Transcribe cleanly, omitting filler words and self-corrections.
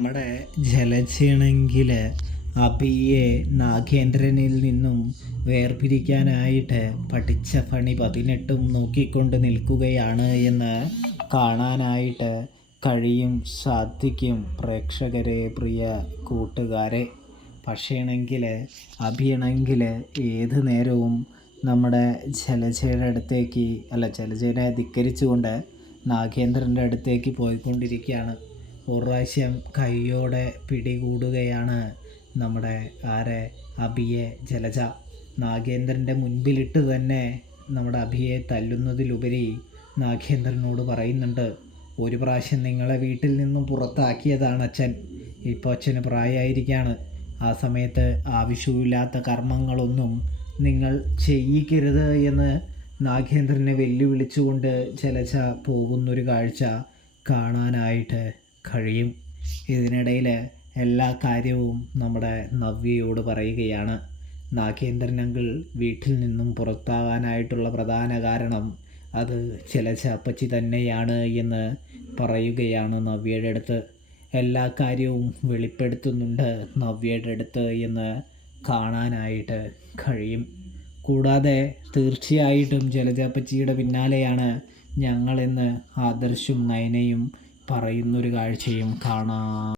നമ്മുടെ ജലജയാണെങ്കിൽ അഭിയെ നാഗേന്ദ്രനിൽ നിന്നും വേർപിരിക്കാനായിട്ട് പഠിച്ച പണി 18 നോക്കിക്കൊണ്ട് നിൽക്കുകയാണ് എന്ന് കാണാനായിട്ട് സാധിക്കും പ്രേക്ഷകരെ, പ്രിയ കൂട്ടുകാരെ. പക്ഷേണെങ്കിൽ അഭിയാണെങ്കിൽ ഏത് നേരവും നമ്മുടെ ജലജയുടെ അടുത്തേക്ക് ജലജയെ ധിക്കരിച്ചുകൊണ്ട് നാഗേന്ദ്രൻ്റെ അടുത്തേക്ക് പോയിക്കൊണ്ടിരിക്കുകയാണ്. ഒരു പ്രാവശ്യം കൈയോടെ പിടികൂടുകയാണ് നമ്മുടെ അഭിയെ ജലജ. നാഗേന്ദ്രൻ്റെ മുൻപിലിട്ട് തന്നെ നമ്മുടെ അഭിയെ തല്ലുന്നതിലുപരി നാഗേന്ദ്രനോട് പറയുന്നുണ്ട്, ഒരു പ്രാവശ്യം നിങ്ങളെ വീട്ടിൽ നിന്നും പുറത്താക്കിയതാണ് അച്ഛൻ. ഇപ്പോൾ അച്ഛന് പ്രായമായിരിക്കുകയാണ്. ആ സമയത്ത് ആവശ്യമില്ലാത്ത കർമ്മങ്ങളൊന്നും നിങ്ങൾ ചെയ്യിക്കരുത് എന്ന് നാഗേന്ദ്രനെ വെല്ലുവിളിച്ചുകൊണ്ട് ജലജ പോകുന്നൊരു കാഴ്ച കാണാനായിട്ട് കഴിയും. ഇതിനിടയിൽ എല്ലാ കാര്യവും നമ്മുടെ നവ്യയോട് പറയുകയാണ്. നാഗേന്ദ്രൻ അങ്കിൾ വീട്ടിൽ നിന്നും പുറത്താകാനായിട്ടുള്ള പ്രധാന കാരണം അത് ജലജ അപ്പച്ചി തന്നെയാണ് എന്ന് പറയുകയാണ് നവ്യയുടെ അടുത്ത്. എല്ലാ കാര്യവും വെളിപ്പെടുത്തുന്നുണ്ട് നവ്യയുടെ അടുത്ത് എന്ന് കാണാനായിട്ട് കഴിയും. കൂടാതെ തീർച്ചയായിട്ടും ജലജ അപ്പച്ചിയുടെ പിന്നാലെയാണ് ഞങ്ങളെന്ന് ആദർശും നയനയും പറയുന്നൊരു കാഴ്ചയും കാണാം.